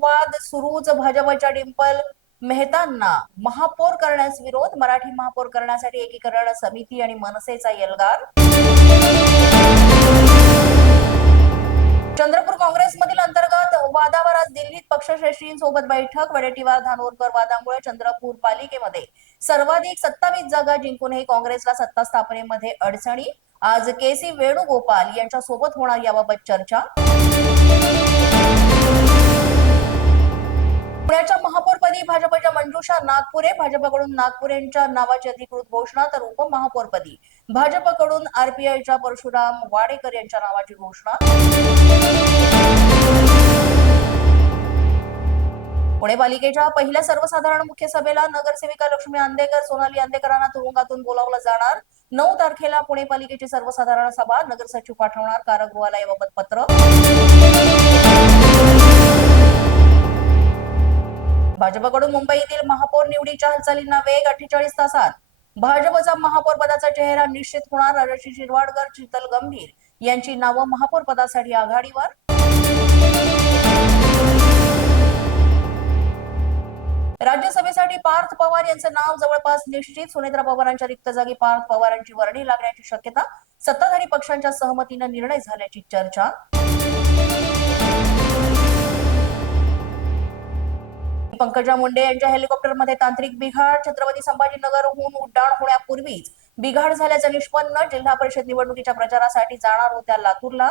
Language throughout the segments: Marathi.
वाद सुरूच. भाजपच्या डिंपल मेहतांना महापौर करण्यास विरोध. मराठी महापौर करण्यासाठी एकीकरण समिती आणि मनसेचा एल्गार. चंद्रपूर काँग्रेसमधील अंतर्गत वादावर आज दिल्लीत पक्षश्रेष्ठींसोबत बैठक. वडेट्टीवार धानोरकर वादामुळे चंद्रपूर पालिकेमध्ये सर्वाधिक 27 जागा जिंकूनही काँग्रेसला सत्ता स्थापनेमध्ये अडचणी. आज के.सी. वेणुगोपाल यांच्या सोबत होणार याबाबत चर्चा. पुण्याच्या महापौरपदी भाजपच्या मंजुषा नागपुरे. भाजपकडून नागपुरेंच्या नावाची अधिकृत घोषणा, तर उपमहापौरपदी भाजपकडून आरपीआयच्या परशुराम वाडेकर यांच्या नावाची घोषणा. पुणे पालिकेच्या पहिल्या सर्वसाधारण मुख्य सभेला नगरसेविका लक्ष्मी अंदेकर, सोनाली अंदेकरांना तुरुंगातून बोलावलं जाणार. 9 तारखेला पुणे पालिकेची सर्वसाधारण सभा. नगर सचिव पाठवणार कारागृहाला याबाबत पत्र. भाजपकडून मुंबईतील महापौर निवडीच्या हालचालींना वेग. 48 तासात भाजपचा महापौर पदाचा चेहरा निश्चित होणार. राजश्री शिरवाडकर, शीतल गंभीर यांची नावं महापौर पदासाठी आघाडीवर. राज्यसभेसाठी पार्थ पवार यांचं नाव जवळपास निश्चित. सुनेत्रा पवारांच्या रिक्त जागी पार्थ पवारांची वर्णी लागण्याची शक्यता. सत्ताधारी पक्षांच्या सहमतीने निर्णय झाल्याची चर्चा. पंकजा मुंडे यांच्या हेलिकॉप्टरमध्ये तांत्रिक बिघाड. छत्रपती संभाजीनगरहून उड्डाण होण्यापूर्वीच बिघाड झाल्याचं निष्पन्न. जिल्हा परिषद निवडणुकीच्या प्रचारासाठी जाणार होत्या लातूरला.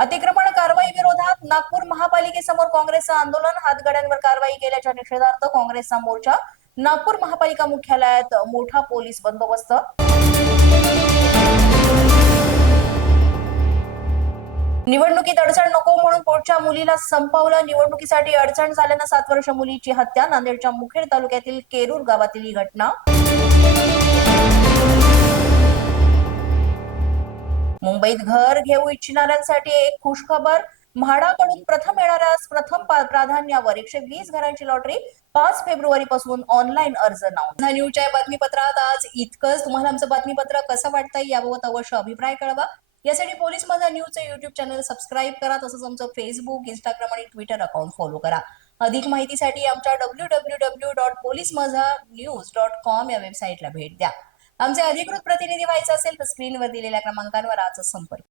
अतिक्रमण कारवाई विरोधात नागपूर महापालिकेसमोर काँग्रेसचं आंदोलन. हातगाड्यांवर कारवाई केल्याच्या निषेधार्थ काँग्रेसचा मोर्चा. नागपूर महापालिका मुख्यालयात मोठा पोलीस बंदोबस्त. निवडणुकीत अडचण नको म्हणून पोटच्या मुलीला संपवलं. निवडणुकीसाठी अडचण झाल्यानं 7 वर्ष मुलीची हत्या. नांदेडच्या मुखेड तालुक्यातील केरूर गावातील ही घटना. मुंबईत घर घेऊ इच्छिणाऱ्यांसाठी एक खुशखबर. म्हाडाकडून प्रथम येणाऱ्यास प्रथम प्राधान्यावर 120 घरांची लॉटरी. 5 फेब्रुवारी पासून ऑनलाईन अर्ज नोंद. न्यूजच्या बातमीपत्रात आज इतकंच. तुम्हाला आमचं बातमीपत्र कसं वाटतंय याबाबत अवश्य अभिप्राय कळवा. यासाठी पोलीस माझा न्यूजचं युट्यूब चॅनल सबस्क्राईब करा. तसंच आमचं फेसबुक, इंस्टाग्राम आणि ट्विटर अकाउंट फॉलो करा. अधिक माहितीसाठी आमच्या www.policemazanews.com या वेबसाईटला भेट द्या. आमचे अधिकृत प्रतिनिधी व्हायचे असेल तर स्क्रीनवर दिलेल्या क्रमांकांवर आजच संपर्क